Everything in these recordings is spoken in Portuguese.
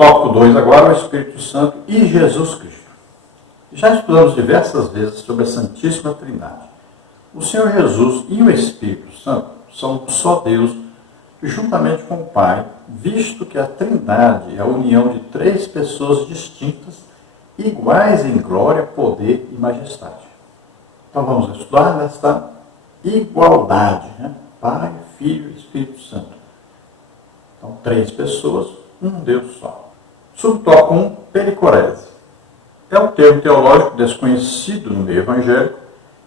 Tópico 2 agora, o Espírito Santo e Jesus Cristo. Já estudamos diversas vezes sobre a Santíssima Trindade. O Senhor Jesus e o Espírito Santo são só Deus, juntamente com o Pai, visto que a Trindade é a união de três pessoas distintas, iguais em glória, poder e majestade. Então vamos estudar nesta igualdade, né? Pai, Filho e Espírito Santo. Então, três pessoas, um Deus só. Subtópico 1, pericorese. É um termo teológico desconhecido no meio evangélico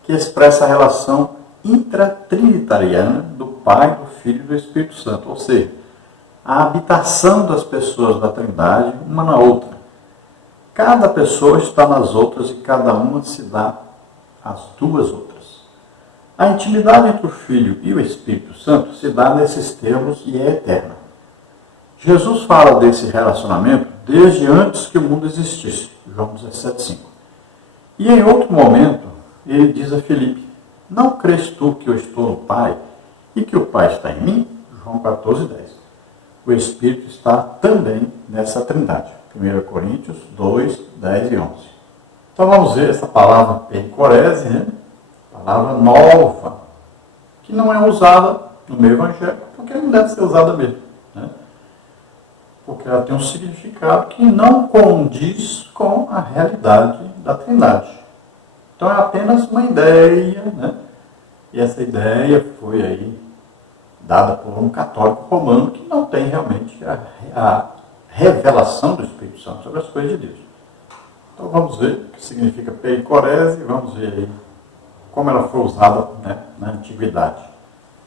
que expressa a relação intratrinitariana do Pai, do Filho e do Espírito Santo, ou seja, a habitação das pessoas da Trindade uma na outra. Cada pessoa está nas outras e cada uma se dá às duas outras. A intimidade entre o Filho e o Espírito Santo se dá nesses termos e é eterna. Jesus fala desse relacionamento desde antes que o mundo existisse, João 17,5. E em outro momento, ele diz a Filipe: não crês tu que eu estou no Pai e que o Pai está em mim? João 14,10. O Espírito está também nessa Trindade. 1 Coríntios 2, 10 e 11. Então vamos ver essa palavra pericorese, né? Palavra nova, que não é usada no meio evangélico, porque não deve ser usada mesmo, né? Porque ela tem um significado que não condiz com a realidade da Trindade. Então é apenas uma ideia, né? E essa ideia foi aí dada por um católico romano que não tem realmente a revelação do Espírito Santo sobre as coisas de Deus. Então vamos ver o que significa pericorese e vamos ver aí como ela foi usada, né, na antiguidade.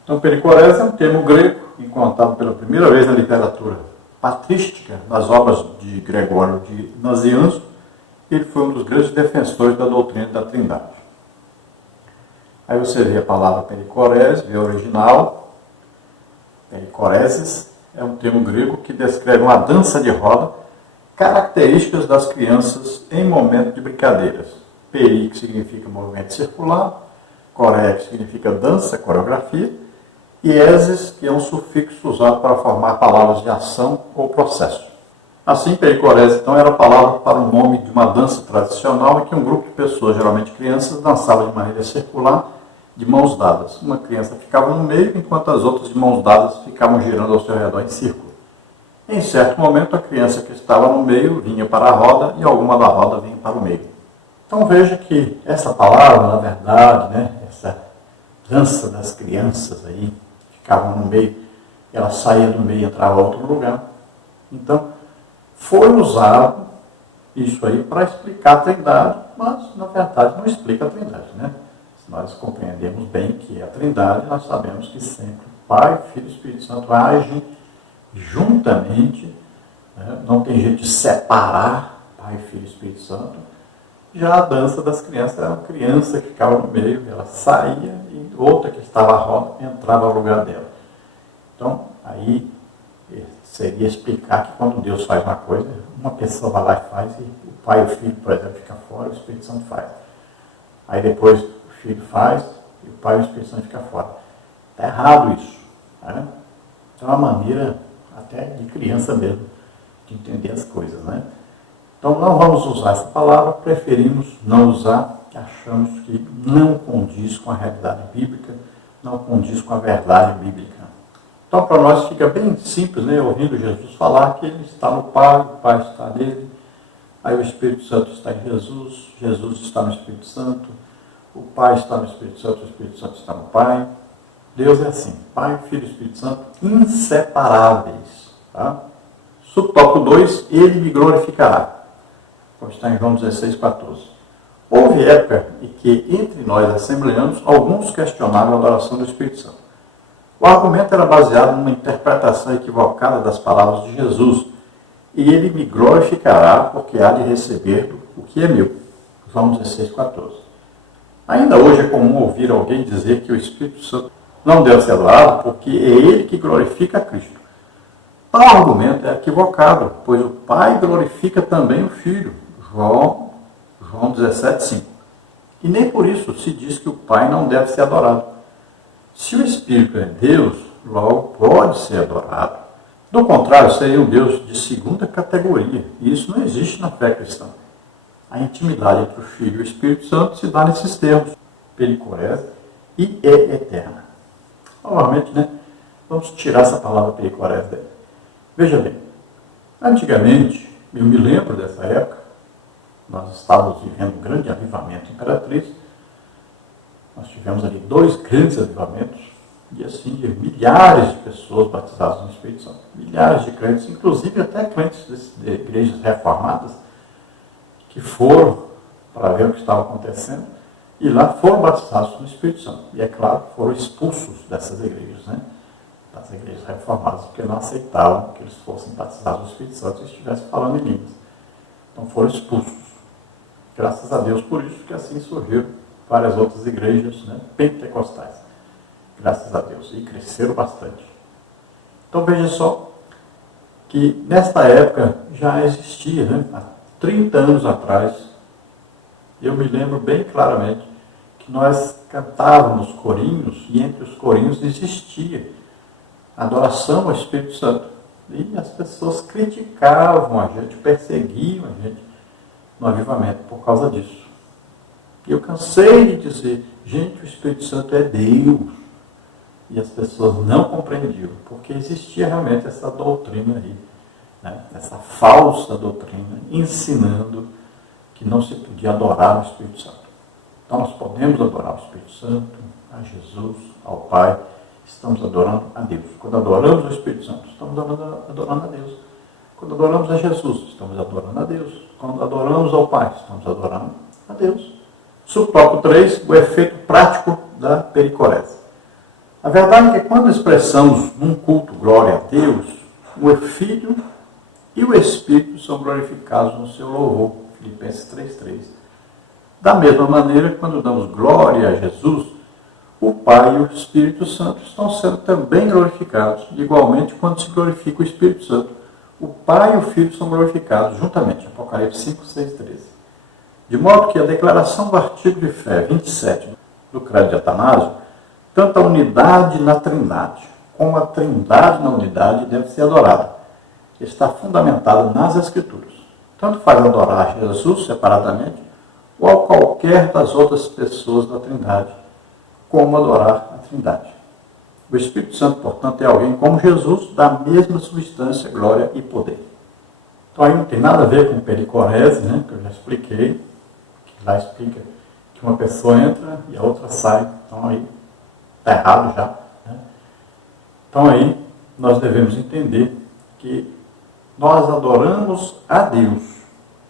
Então pericorese é um termo grego encontrado pela primeira vez na literatura patrística das obras de Gregório de Nazianzo. Ele foi um dos grandes defensores da doutrina da Trindade. Aí você vê a palavra pericorese, vê a original. Pericoreses é um termo grego que descreve uma dança de roda, características das crianças em momento de brincadeiras. Peri, que significa movimento circular, coré, que significa dança, coreografia, e eses, que é um sufixo usado para formar palavras de ação ou processo. Assim, pericorese, então, era a palavra para o nome de uma dança tradicional em que um grupo de pessoas, geralmente crianças, dançava de maneira circular, de mãos dadas. Uma criança ficava no meio, enquanto as outras de mãos dadas ficavam girando ao seu redor em círculo. Em certo momento, a criança que estava no meio vinha para a roda e alguma da roda vinha para o meio. Então veja que essa palavra, na verdade, né, essa dança das crianças aí, ficavam no meio, ela saía do meio e entrava a outro lugar. Então, foi usado isso aí para explicar a Trindade, mas, na verdade, não explica a Trindade, né? Se nós compreendemos bem que é a Trindade, nós sabemos que sempre o Pai, Filho e Espírito Santo agem juntamente, né? Não tem jeito de separar Pai, Filho e Espírito Santo. Já a dança das crianças era uma criança que ficava no meio, ela saía e outra que estava à roda entrava no lugar dela. Então, aí seria explicar que quando Deus faz uma coisa, uma pessoa vai lá e faz, e o Pai e o Filho, por exemplo, ficam fora, o Espírito Santo faz. Aí depois o Filho faz, e o Pai e o Espírito Santo ficam fora. Está errado isso. Né? Então é uma maneira até de criança mesmo, de entender as coisas, né? Então não vamos usar essa palavra, preferimos não usar, que achamos que não condiz com a realidade bíblica, não condiz com a verdade bíblica. Então para nós fica bem simples, né, ouvindo Jesus falar que ele está no Pai, o Pai está nele, aí o Espírito Santo está em Jesus, Jesus está no Espírito Santo, o Pai está no Espírito Santo, o Espírito Santo está no Pai. Deus é assim, Pai, Filho e Espírito Santo, inseparáveis. Tá? Subtópico 2, ele me glorificará. Como está em João 16,14. Houve época em que, entre nós assembleanos, alguns questionavam a adoração do Espírito Santo. O argumento era baseado numa interpretação equivocada das palavras de Jesus. E ele me glorificará, porque há de receber o que é meu. João 16,14. Ainda hoje é comum ouvir alguém dizer que o Espírito Santo não deve ser adorado, porque é ele que glorifica a Cristo. Tal argumento é equivocado, pois o Pai glorifica também o Filho. João 17,5. E nem por isso se diz que o Pai não deve ser adorado. Se o Espírito é Deus, logo pode ser adorado. Do contrário, seria um Deus de segunda categoria. E isso não existe na fé cristã. A intimidade entre o Filho e o Espírito Santo se dá nesses termos: pericorés e é eterna. Novamente, vamos tirar essa palavra pericorés daí. Veja bem, antigamente, eu me lembro dessa época, nós estávamos vivendo um grande avivamento imperatriz. Nós tivemos ali 2 grandes avivamentos, e assim, milhares de pessoas batizadas no Espírito Santo. Milhares de crentes, inclusive até crentes de igrejas reformadas, que foram para ver o que estava acontecendo, e lá foram batizados no Espírito Santo. E é claro, foram expulsos dessas igrejas, das igrejas reformadas, porque não aceitavam que eles fossem batizados no Espírito Santo e estivessem falando em línguas. Então foram expulsos. Graças a Deus por isso que assim surgiram várias outras igrejas pentecostais. Graças a Deus. E cresceram bastante. Então veja só que nesta época já existia, há 30 anos atrás, eu me lembro bem claramente que nós cantávamos corinhos e entre os corinhos existia adoração ao Espírito Santo. E as pessoas criticavam a gente, perseguiam a gente no avivamento por causa disso. E eu cansei de dizer, gente, o Espírito Santo é Deus. E as pessoas não compreendiam, porque existia realmente essa doutrina aí, essa falsa doutrina, ensinando que não se podia adorar o Espírito Santo. Então nós podemos adorar o Espírito Santo, a Jesus, ao Pai, estamos adorando a Deus. Quando adoramos o Espírito Santo, estamos adorando a Deus. Quando adoramos a Jesus, estamos adorando a Deus. Quando adoramos ao Pai, estamos adorando a Deus. Subtópico 3, o efeito prático da pericorese. A verdade é que quando expressamos num culto glória a Deus, o Filho e o Espírito são glorificados no seu louvor. Filipenses 3,3. Da mesma maneira, quando damos glória a Jesus, o Pai e o Espírito Santo estão sendo também glorificados. Igualmente, quando se glorifica o Espírito Santo, o Pai e o Filho são glorificados juntamente. Apocalipse 5, 6, 13. De modo que a declaração do artigo de fé 27 do Credo de Atanásio, tanto a unidade na Trindade, como a Trindade na unidade deve ser adorada. Está fundamentada nas Escrituras. Tanto faz adorar Jesus separadamente, ou a qualquer das outras pessoas da Trindade, como adorar a Trindade. O Espírito Santo, portanto, é alguém como Jesus, da mesma substância, glória e poder. Então aí não tem nada a ver com pericorese, que eu já expliquei, que lá explica que uma pessoa entra e a outra sai. Então aí está errado já. Então aí nós devemos entender que nós adoramos a Deus.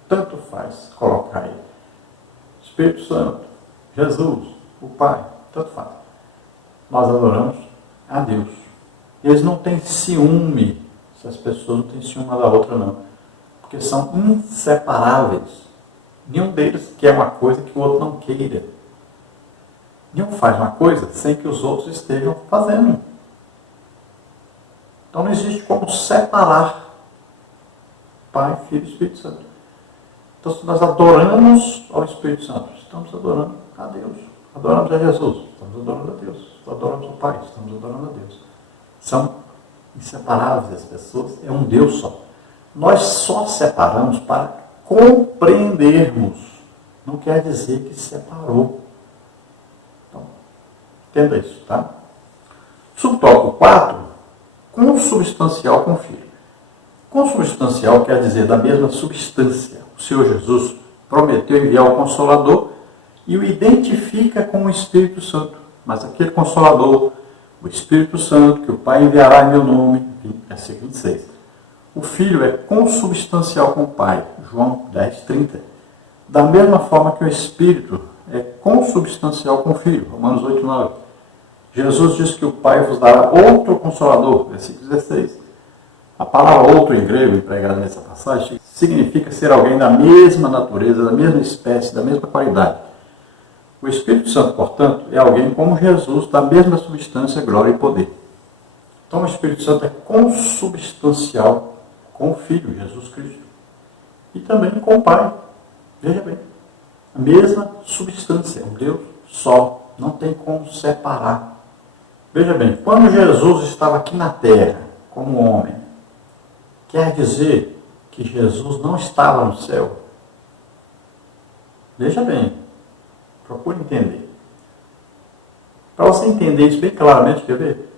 Tanto faz colocar aí Espírito Santo, Jesus, o Pai, tanto faz. Nós adoramos a Deus. Eles não têm ciúme, essas pessoas não têm ciúme uma da outra não, porque são inseparáveis. Nenhum deles quer uma coisa que o outro não queira. Nenhum faz uma coisa sem que os outros estejam fazendo. Então não existe como separar Pai, Filho e Espírito Santo. Então se nós adoramos ao Espírito Santo, estamos adorando a Deus. Adoramos a Jesus, estamos adorando a Deus. Adoramos ao Pai, estamos adorando a Deus. São inseparáveis as pessoas, é um Deus só. Nós só separamos para compreendermos. Não quer dizer que separou. Então, entenda isso, tá? Subtópico 4, consubstancial com o Filho. Consubstancial quer dizer da mesma substância. O Senhor Jesus prometeu enviar o Consolador e o identifica com o Espírito Santo. Mas aquele Consolador, o Espírito Santo, que o Pai enviará em meu nome, versículo 26. O Filho é consubstancial com o Pai, João 10, 30. Da mesma forma que o Espírito é consubstancial com o Filho, Romanos 8, 9. Jesus diz que o Pai vos dará outro Consolador, versículo 16. A palavra outro em grego, empregada nessa passagem, significa ser alguém da mesma natureza, da mesma espécie, da mesma qualidade. O Espírito Santo, portanto, é alguém como Jesus, da mesma substância, glória e poder. Então o Espírito Santo é consubstancial com o Filho, Jesus Cristo. E também com o Pai. Veja bem, a mesma substância, um Deus só, não tem como separar. Veja bem, quando Jesus estava aqui na terra, como homem, Quer dizer que Jesus não estava no céu? Veja bem, procure entender. Para você entender isso bem claramente, quer ver?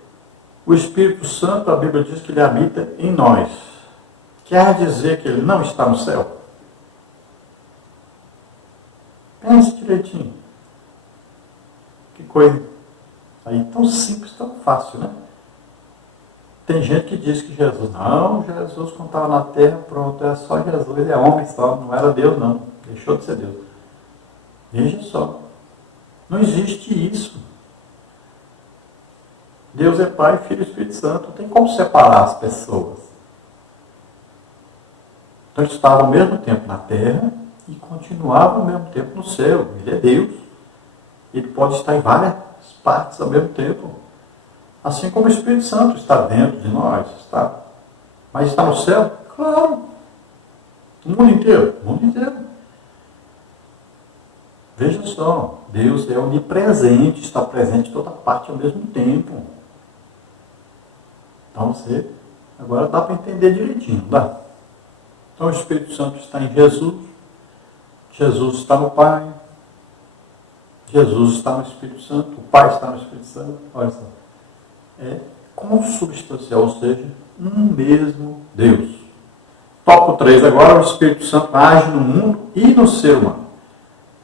O Espírito Santo, a Bíblia diz que ele habita em nós. Quer dizer que ele não está no céu? Pense direitinho. Que coisa aí tão simples, tão fácil, né? Tem gente que diz que Jesus quando estava na terra, pronto, é só Jesus, ele é homem só, não era Deus não, deixou de ser Deus. Veja só, não existe isso. Deus é Pai, Filho e Espírito Santo, não tem como separar as pessoas. Então ele estava ao mesmo tempo na terra e continuava ao mesmo tempo no céu. Ele é Deus. Ele pode estar em várias partes ao mesmo tempo. Assim como o Espírito Santo está dentro de nós. Está. Mas está no céu? Claro. O mundo inteiro? O mundo inteiro. Veja só, Deus é onipresente, está presente em toda parte ao mesmo tempo. Então você, agora dá para entender direitinho, dá? Então o Espírito Santo está em Jesus, Jesus está no Pai, Jesus está no Espírito Santo, o Pai está no Espírito Santo, olha só. É consubstancial, ou seja, um mesmo Deus. Tópico 3 agora, o Espírito Santo age no mundo e no ser humano.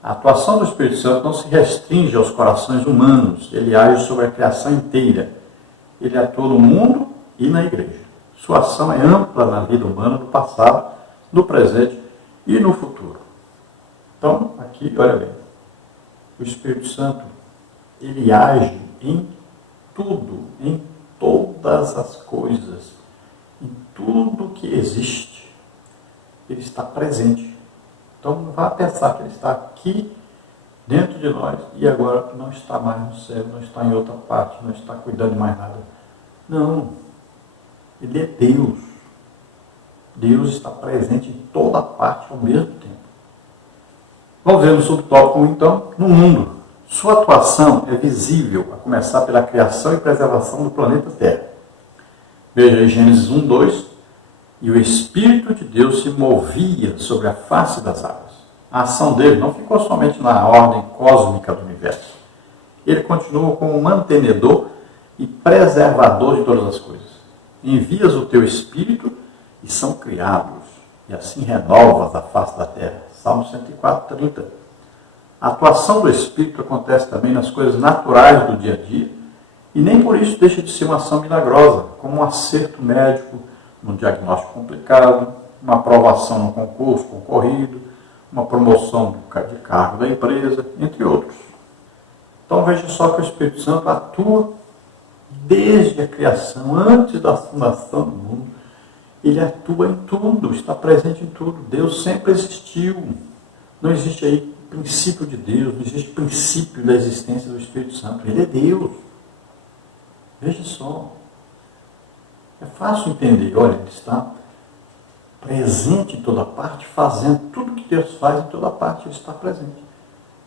A atuação do Espírito Santo não se restringe aos corações humanos, ele age sobre a criação inteira. Ele atua no mundo e na igreja. Sua ação é ampla na vida humana, no passado, no presente e no futuro. Então, aqui, olha bem, o Espírito Santo, ele age em tudo, em todas as coisas, em tudo que existe. Ele está presente. Então, não vá pensar que ele está aqui dentro de nós e agora não está mais no céu, não está em outra parte, não está cuidando de mais nada. Não. Ele é Deus. Deus está presente em toda parte ao mesmo tempo. Vamos ver no subtópico 1, então, no mundo. Sua atuação é visível, a começar pela criação e preservação do planeta Terra. Veja aí Gênesis 1, 2. E o Espírito de Deus se movia sobre a face das águas. A ação dele não ficou somente na ordem cósmica do universo. Ele continua como mantenedor e preservador de todas as coisas. Envias o teu Espírito e são criados, e assim renovas a face da terra. Salmo 104, 30. A atuação do Espírito acontece também nas coisas naturais do dia a dia, e nem por isso deixa de ser uma ação milagrosa, como um acerto médico num diagnóstico complicado, uma aprovação num concurso concorrido, uma promoção de cargo da empresa, entre outros. Então veja só que o Espírito Santo atua desde a criação, antes da fundação do mundo. Ele atua em tudo, está presente em tudo. Deus sempre existiu. Não existe aí princípio de Deus, não existe princípio da existência do Espírito Santo. Ele é Deus. Veja só. É fácil entender. Olha, ele está presente em toda parte, fazendo tudo que Deus faz em toda parte, ele está presente.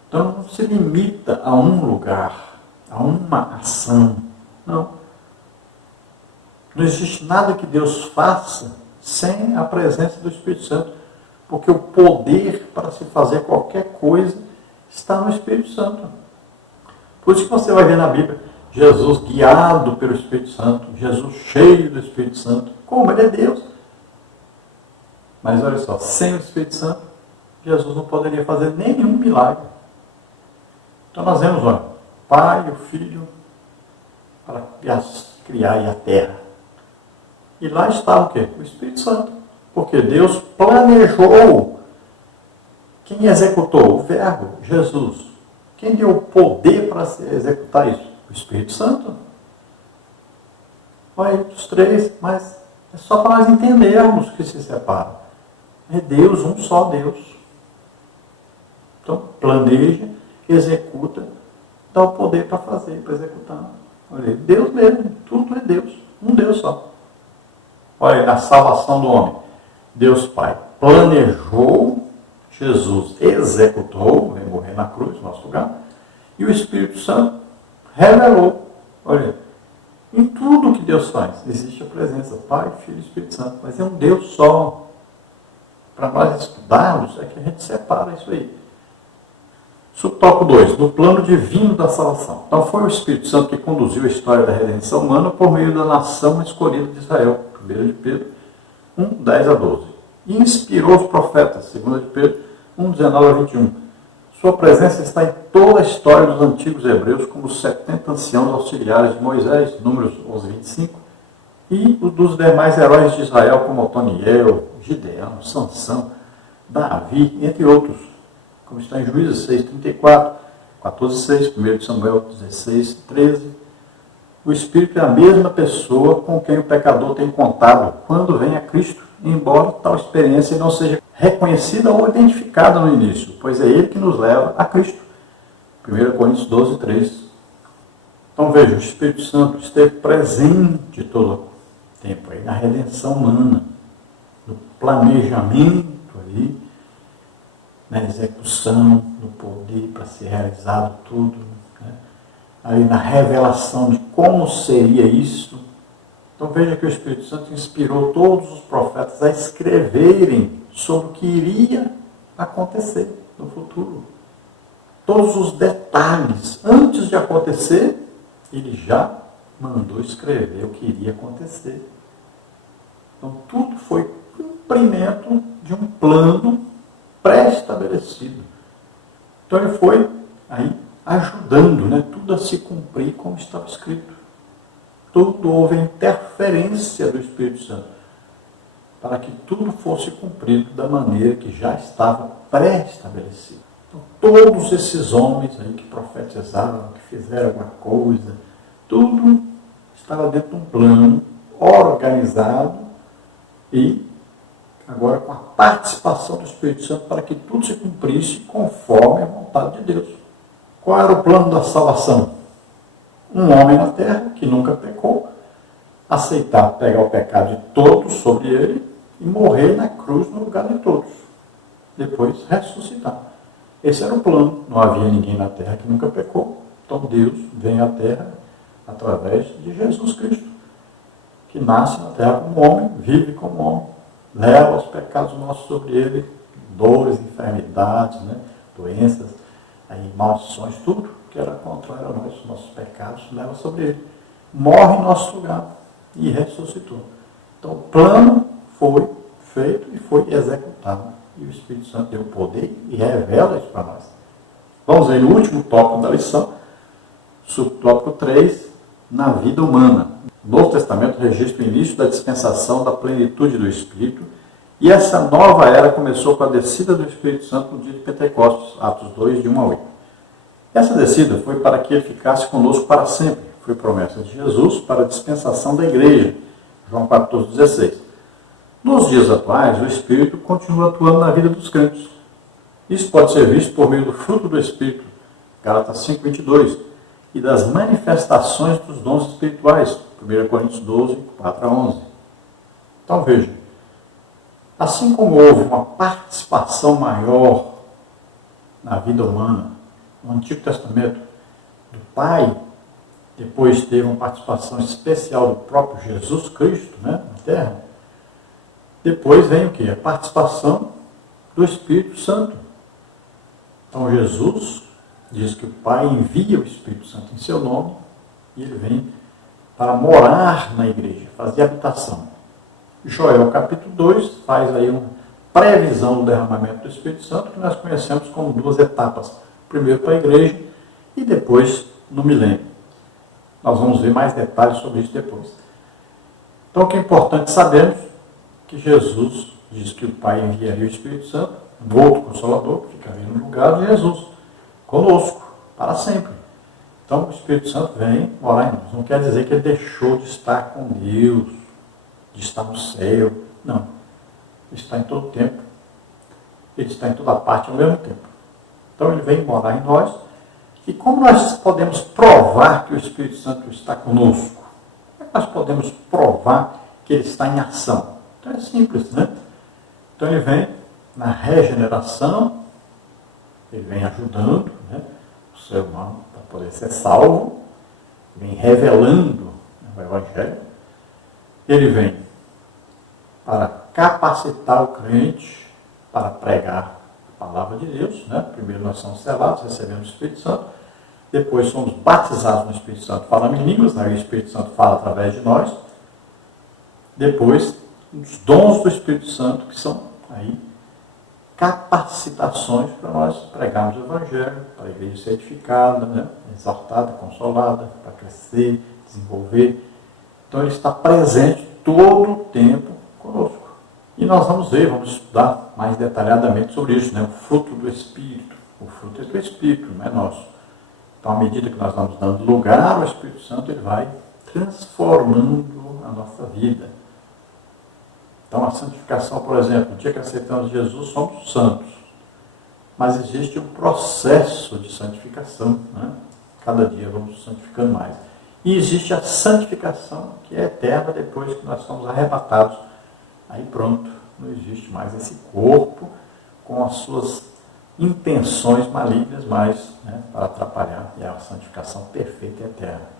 Então não se limita a um lugar, a uma ação. Não. Não existe nada que Deus faça sem a presença do Espírito Santo, porque o poder para se fazer qualquer coisa está no Espírito Santo. Por isso que você vai ver na Bíblia Jesus guiado pelo Espírito Santo, Jesus cheio do Espírito Santo. Como? Ele é Deus. Mas olha só, sem o Espírito Santo, Jesus não poderia fazer nenhum milagre. Então nós vemos, olha, o Pai, o Filho, para criar a terra. E lá estava o quê? O Espírito Santo. Porque Deus planejou. Quem executou? O Verbo, Jesus. Quem deu o poder para executar isso? O Espírito Santo. Olha aí, os três, mas é só para nós entendermos que se separam. É Deus, um só Deus. Então, planeja, executa, dá o poder para fazer, para executar. Olha aí, Deus mesmo, tudo é Deus, um Deus só. Olha aí, na salvação do homem, Deus Pai planejou, Jesus executou, veio morrer na cruz, no nosso lugar, e o Espírito Santo revelou. Olha, em tudo tudo que Deus faz, existe a presença Pai, Filho e Espírito Santo, mas é um Deus só. Para nós estudarmos, é que a gente separa isso aí. Subtópico 2, no plano divino da salvação. Então foi o Espírito Santo que conduziu a história da redenção humana por meio da nação escolhida de Israel, 1 de Pedro 1, 10 a 12. E inspirou os profetas, 2 de Pedro 1, 19 a 21. Sua presença está em toda a história dos antigos hebreus, como os 70 anciãos auxiliares de Moisés, Números 11, 25, e os dos demais heróis de Israel, como Otoniel, Gideão, Sansão, Davi, entre outros, como está em Juízes 6, 34, 14, 6, 1 Samuel 16, 13. O Espírito é a mesma pessoa com quem o pecador tem contato quando vem a Cristo, embora tal experiência não seja reconhecida ou identificada no início, pois é Ele que nos leva a Cristo. 1 Coríntios 12, 3. Então veja, o Espírito Santo esteve presente todo o tempo aí na redenção humana, no planejamento aí, na execução, no poder para ser realizado tudo, né? Aí na revelação de como seria isso. Então veja que o Espírito Santo inspirou todos os profetas a escreverem sobre o que iria acontecer no futuro. Todos os detalhes, antes de acontecer, ele já mandou escrever o que iria acontecer. Então tudo foi cumprimento de um plano pré-estabelecido. Então ele foi aí ajudando, né, tudo a se cumprir como estava escrito. Tudo houve interferência do Espírito Santo para que tudo fosse cumprido da maneira que já estava pré-estabelecido. Então, todos esses homens aí que profetizaram, que fizeram alguma coisa, tudo estava dentro de um plano organizado e agora com a participação do Espírito Santo para que tudo se cumprisse conforme a vontade de Deus. Qual era o plano da salvação? Um homem na terra que nunca pecou, aceitar pegar o pecado de todos sobre ele e morrer na cruz no lugar de todos. Depois ressuscitar. Esse era o plano. Não havia ninguém na terra que nunca pecou. Então Deus vem à terra através de Jesus Cristo, que nasce na terra como homem, vive como homem, leva os pecados nossos sobre ele, dores, enfermidades, né, doenças, aí, maldições, tudo que era contrário a nós, nossos pecados, leva sobre ele. Morre em nosso lugar e ressuscitou. Então o plano foi feito e foi executado. E o Espírito Santo deu poder e revela isso para nós. Vamos aí no último tópico da lição, subtópico 3, na vida humana. O Novo Testamento registra o início da dispensação da plenitude do Espírito, e essa nova era começou com a descida do Espírito Santo no dia de Pentecostes, Atos 2, de 1 a 8. Essa descida foi para que ele ficasse conosco para sempre. Foi promessa de Jesus para a dispensação da igreja, João 14, 16. Nos dias atuais, o Espírito continua atuando na vida dos crentes. Isso pode ser visto por meio do fruto do Espírito, Gálatas 5, 22, e das manifestações dos dons espirituais, 1 Coríntios 12, 4 a 11. Então veja, assim como houve uma participação maior na vida humana, no Antigo Testamento, do Pai, depois teve uma participação especial do próprio Jesus Cristo, né, na terra, depois vem o quê? A participação do Espírito Santo. Então Jesus diz que o Pai envia o Espírito Santo em seu nome e ele vem para morar na igreja, fazer habitação. Joel capítulo 2 faz aí uma previsão do derramamento do Espírito Santo que nós conhecemos como duas etapas. Primeiro para a igreja e depois no milênio. Nós vamos ver mais detalhes sobre isso depois. Então o que é importante sabermos que Jesus diz que o Pai enviaria o Espírito Santo, um outro Consolador, que ficaria no lugar de Jesus, conosco, para sempre. Então o Espírito Santo vem morar em nós. Não quer dizer que ele deixou de estar com Deus, de estar no céu. Não. Ele está em todo tempo. Ele está em toda parte ao mesmo tempo. Então ele vem morar em nós. E como nós podemos provar que o Espírito Santo está conosco? Como é que nós podemos provar que ele está em ação? Então é simples, né? Então ele vem na regeneração, ele vem ajudando, né, o ser humano para poder ser salvo, vem revelando o Evangelho. Ele vem para capacitar o crente para pregar a palavra de Deus, né? Primeiro nós somos selados, recebemos o Espírito Santo, depois somos batizados no Espírito Santo, falamos em línguas, né? O Espírito Santo fala através de nós. Depois, os dons do Espírito Santo, que são aí capacitações para nós pregarmos o Evangelho, para a igreja ser edificada, né? Exortada, consolada, para crescer, desenvolver. Então ele está presente todo o tempo conosco. E nós vamos ver, vamos estudar mais detalhadamente sobre isso, né? O fruto do Espírito. O fruto é do Espírito, não é nosso. Então, à medida que nós vamos dando lugar ao Espírito Santo, ele vai transformando a nossa vida. Então, a santificação, por exemplo, no dia que aceitamos Jesus, somos santos. Mas existe um processo de santificação, né? Cada dia vamos santificando mais. E existe a santificação, que é eterna depois que nós somos arrebatados. Aí pronto, não existe mais esse corpo com as suas intenções malignas mais, né, para atrapalhar. E é a santificação perfeita e eterna.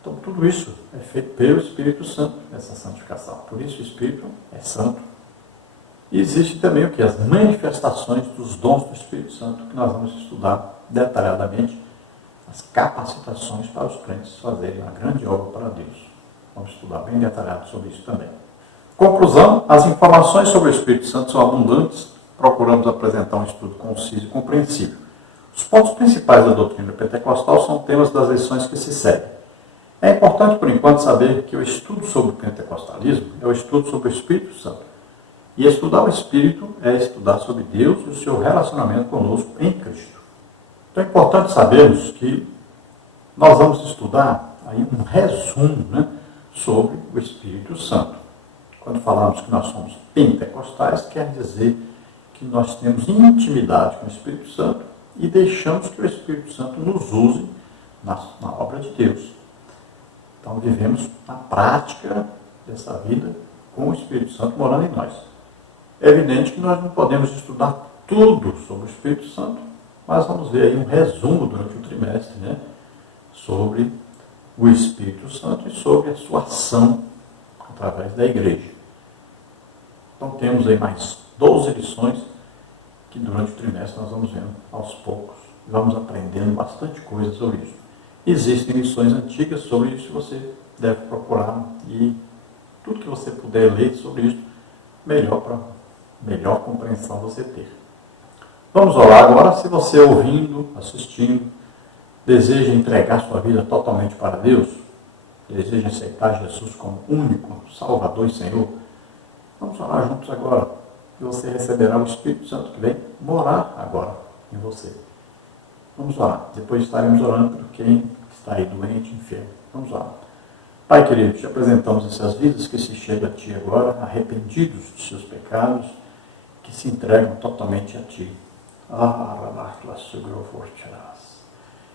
Então tudo isso é feito pelo Espírito Santo, essa santificação. Por isso o Espírito é santo. E existe também o que? As manifestações dos dons do Espírito Santo, que nós vamos estudar detalhadamente, as capacitações para os crentes fazerem uma grande obra para Deus. Vamos estudar bem detalhado sobre isso também. Conclusão, as informações sobre o Espírito Santo são abundantes, procuramos apresentar um estudo conciso e compreensível. Os pontos principais da doutrina pentecostal são temas das lições que se seguem. É importante, por enquanto, saber que o estudo sobre o pentecostalismo é o estudo sobre o Espírito Santo. E estudar o Espírito é estudar sobre Deus e o seu relacionamento conosco em Cristo. Então é importante sabermos que nós vamos estudar aí um resumo, né, sobre o Espírito Santo. Quando falamos que nós somos pentecostais, quer dizer que nós temos intimidade com o Espírito Santo e deixamos que o Espírito Santo nos use na obra de Deus. Então vivemos na prática dessa vida com o Espírito Santo morando em nós. É evidente que nós não podemos estudar tudo sobre o Espírito Santo, mas vamos ver aí um resumo durante o trimestre, né, sobre o Espírito Santo e sobre a sua ação através da igreja. Então temos aí mais 12 lições que durante o trimestre nós vamos vendo aos poucos. Vamos aprendendo bastante coisa sobre isso. Existem lições antigas sobre isso, você deve procurar e tudo que você puder ler sobre isso, melhor compreensão você ter. Vamos orar agora. Se você ouvindo, assistindo, deseja entregar sua vida totalmente para Deus, deseja aceitar Jesus como único Salvador e Senhor, vamos orar juntos agora. E você receberá o Espírito Santo que vem morar agora em você. Vamos orar. Depois estaremos orando por quem está aí doente, enfermo. Vamos orar. Pai querido, te apresentamos essas vidas que se chegam a Ti agora, arrependidos de seus pecados, que se entregam totalmente a Ti.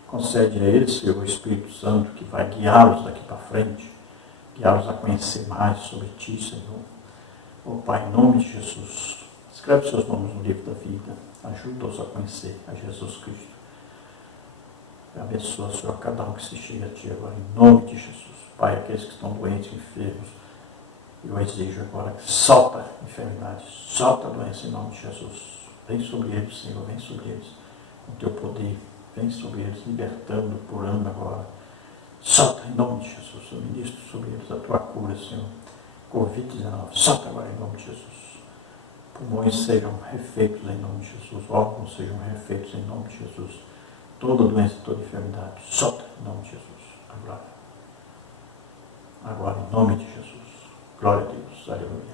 Concede a eles, Senhor, o Espírito Santo, que vai guiá-los daqui para frente, guiá-los a conhecer mais sobre Ti, Senhor. Oh Pai, em nome de Jesus, escreve seus nomes no livro da vida, ajuda-os a conhecer a Jesus Cristo. Abençoa, Senhor, cada um que se chega a Ti agora, em nome de Jesus. Pai, aqueles que estão doentes, enfermos, eu exijo agora que solta a enfermidade, solta a doença em nome de Jesus. Vem sobre eles, Senhor, vem sobre eles, com Teu poder, vem sobre eles, libertando, curando agora. Solta em nome de Jesus, eu ministro sobre eles a Tua cura, Senhor. Covid-19, solta agora em nome de Jesus. Pulmões sejam refeitos em nome de Jesus, órgãos sejam refeitos em nome de Jesus. Toda doença, toda enfermidade, solta em nome de Jesus. Agora em nome de Jesus. Glória a Deus. Aleluia.